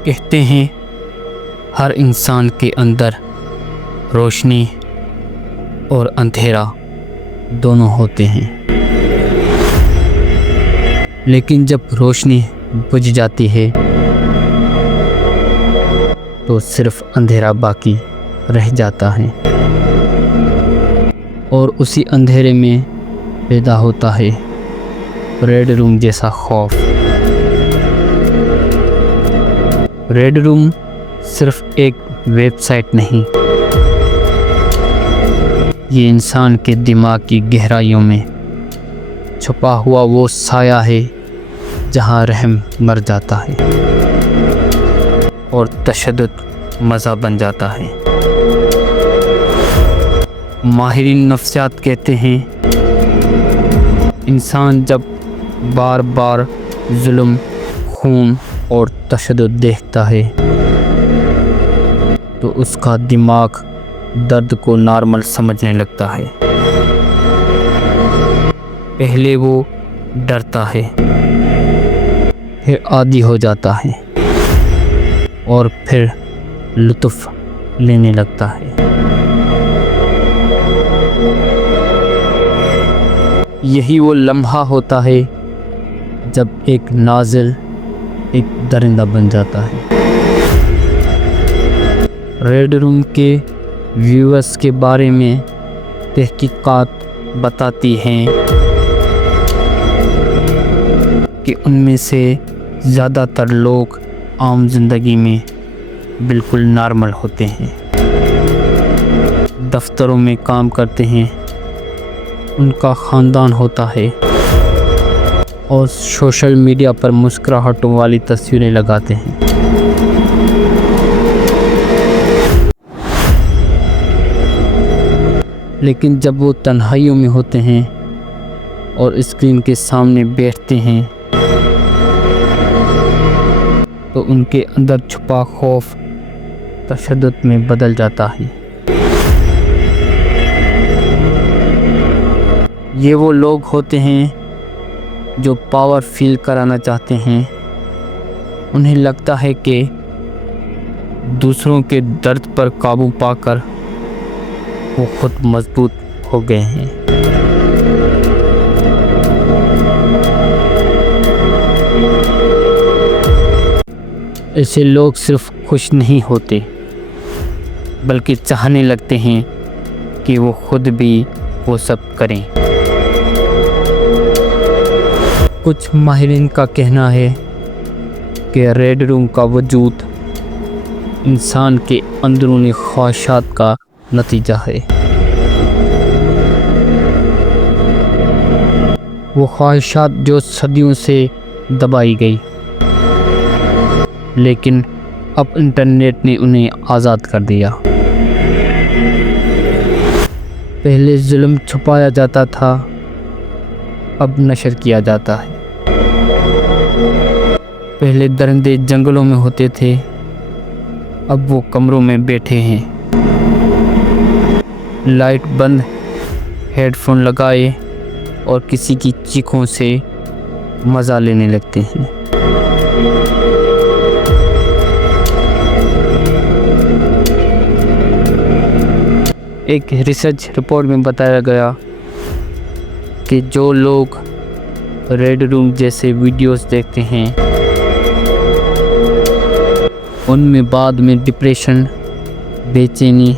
कहते हैं हर इंसान के अंदर रोशनी और अंधेरा दोनों होते हैं, लेकिन जब रोशनी बुझ जाती है तो सिर्फ अंधेरा बाकी रह जाता है और उसी अंधेरे में पैदा होता है रेड रूम जैसा खौफ। रेड रूम सिर्फ एक वेबसाइट नहीं, ये इंसान के दिमाग की गहराइयों में छुपा हुआ वो साया है जहाँ रहम मर जाता है और तशद्दुद मज़ा बन जाता है। माहिरीन नफ्सियात कहते हैं इंसान जब बार बार जुल्म, खून और तशद्दुद देखता है तो उसका दिमाग दर्द को नॉर्मल समझने लगता है। पहले वो डरता है, फिर आदी हो जाता है और फिर लुत्फ़ लेने लगता है। यही वो लम्हा होता है जब एक नाज़िल एक दरिंदा बन जाता है। रेड रूम के व्यूअर्स के बारे में तहकीकात बताती हैं कि उनमें से ज़्यादातर लोग आम ज़िंदगी में बिल्कुल नॉर्मल होते हैं, दफ्तरों में काम करते हैं, उनका ख़ानदान होता है और सोशल मीडिया पर मुस्कुराहटों वाली तस्वीरें लगाते हैं। लेकिन जब वो तन्हाइयों में होते हैं और स्क्रीन के सामने बैठते हैं तो उनके अंदर छुपा खौफ तशद्दुद में बदल जाता है। ये वो लोग होते हैं जो पावर फील कराना चाहते हैं। उन्हें लगता है कि दूसरों के दर्द पर काबू पाकर वो खुद मजबूत हो गए हैं। ऐसे लोग सिर्फ खुश नहीं होते बल्कि चाहने लगते हैं कि वो खुद भी वो सब करें। कुछ माहिरीन का कहना है कि रेड रूम का वजूद इंसान के अंदरूनी ख्वाहिशात का नतीजा है। वो ख्वाहिशात जो सदियों से दबाई गई, लेकिन अब इंटरनेट ने उन्हें आज़ाद कर दिया। पहले जुल्म छुपाया जाता था, अब नशर किया जाता है। पहले दरिंदे जंगलों में होते थे, अब वो कमरों में बैठे हैं, लाइट बंद, हेडफोन लगाए और किसी की चीखों से मज़ा लेने लगते हैं। एक रिसर्च रिपोर्ट में बताया गया कि जो लोग रेड रूम जैसे वीडियोस देखते हैं उनमें बाद में डिप्रेशन, बेचैनी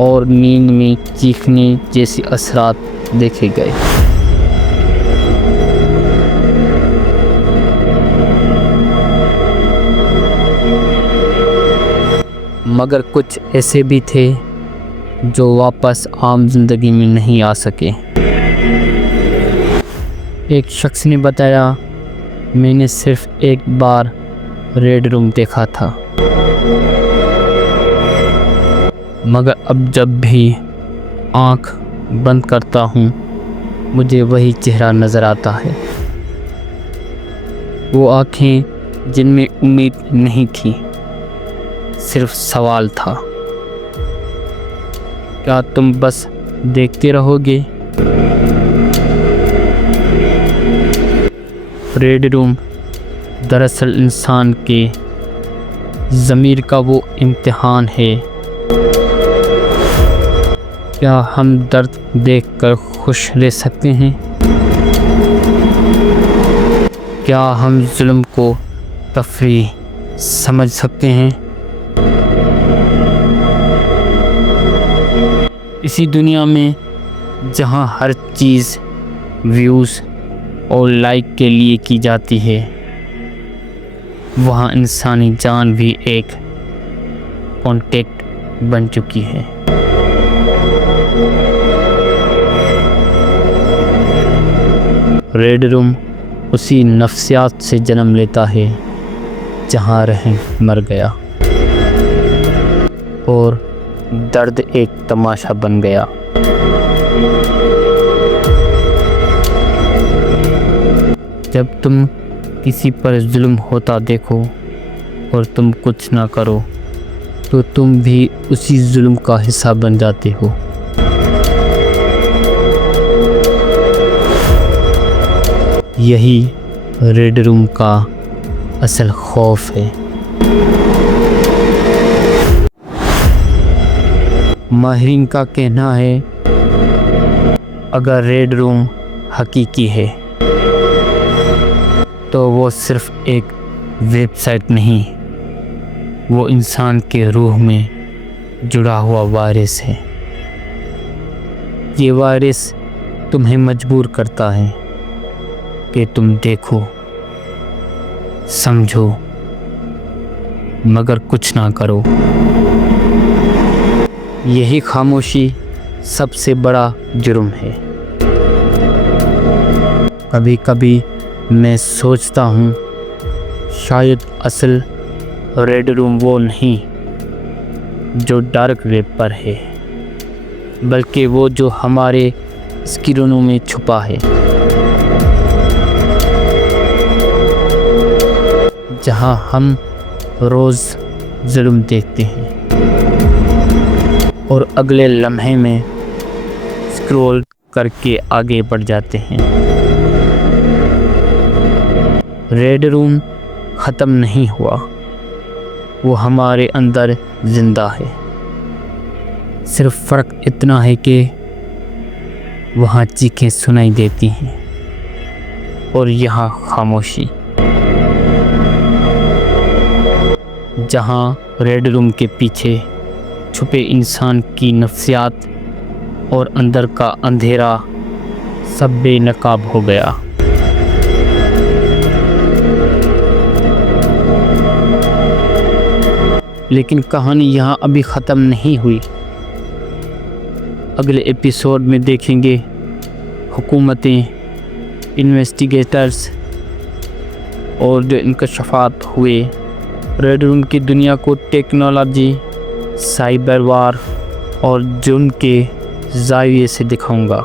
और नींद में चीखने जैसे असरात देखे गए। मगर कुछ ऐसे भी थे जो वापस आम जिंदगी में नहीं आ सके। एक शख्स ने बताया, मैंने सिर्फ एक बार रेड रूम देखा था, मगर अब जब भी आँख बंद करता हूँ मुझे वही चेहरा नज़र आता है। वो आँखें जिनमें उम्मीद नहीं थी, सिर्फ सवाल था, क्या तुम बस देखते रहोगे? रेड रूम दरअसल इंसान के ज़मीर का वो इम्तिहान है। क्या हम दर्द देखकर खुश रह सकते हैं? क्या हम जुल्म को तफरीह समझ सकते हैं? इसी दुनिया में जहां हर चीज़ व्यूज़ और लाइक के लिए की जाती है, वहाँ इंसानी जान भी एक कॉन्टेक्ट बन चुकी है। रेड रूम उसी नफ्सियात से जन्म लेता है जहाँ रहम मर गया और दर्द एक तमाशा बन गया। जब तुम किसी पर जुल्म होता देखो और तुम कुछ ना करो तो तुम भी उसी जुल्म का हिस्सा बन जाते हो। यही रेड रूम का असल खौफ है। माहिरीन का कहना है, अगर रेड रूम हकीकी है तो वो सिर्फ एक वेबसाइट नहीं, वो इंसान के रूह में जुड़ा हुआ वायरस है। ये वायरस तुम्हें मजबूर करता है कि तुम देखो, समझो, मगर कुछ ना करो। यही खामोशी सबसे बड़ा जुर्म है। कभी कभी मैं सोचता हूँ, शायद असल रेड रूम वो नहीं जो डार्क वेब पर है, बल्कि वो जो हमारे स्क्रीनों में छुपा है, जहाँ हम रोज़ जुल्म देखते हैं और अगले लम्हे में स्क्रॉल करके आगे बढ़ जाते हैं। रेड रूम ख़त्म नहीं हुआ, वो हमारे अंदर ज़िंदा है। सिर्फ फ़र्क इतना है कि वहाँ चीखें सुनाई देती हैं और यहाँ खामोशी। जहाँ रेड रूम के पीछे छुपे इंसान की नफ्सियात और अंदर का अंधेरा सब बेनकाब हो गया। लेकिन कहानी यहाँ अभी ख़त्म नहीं हुई। अगले एपिसोड में देखेंगे हुकूमतें, इन्वेस्टिगेटर्स और जो इंकशाफात हुए, रेड रूम की दुनिया को टेक्नोलॉजी, साइबर वार और जुर्म के ज़ाविये से दिखाऊंगा।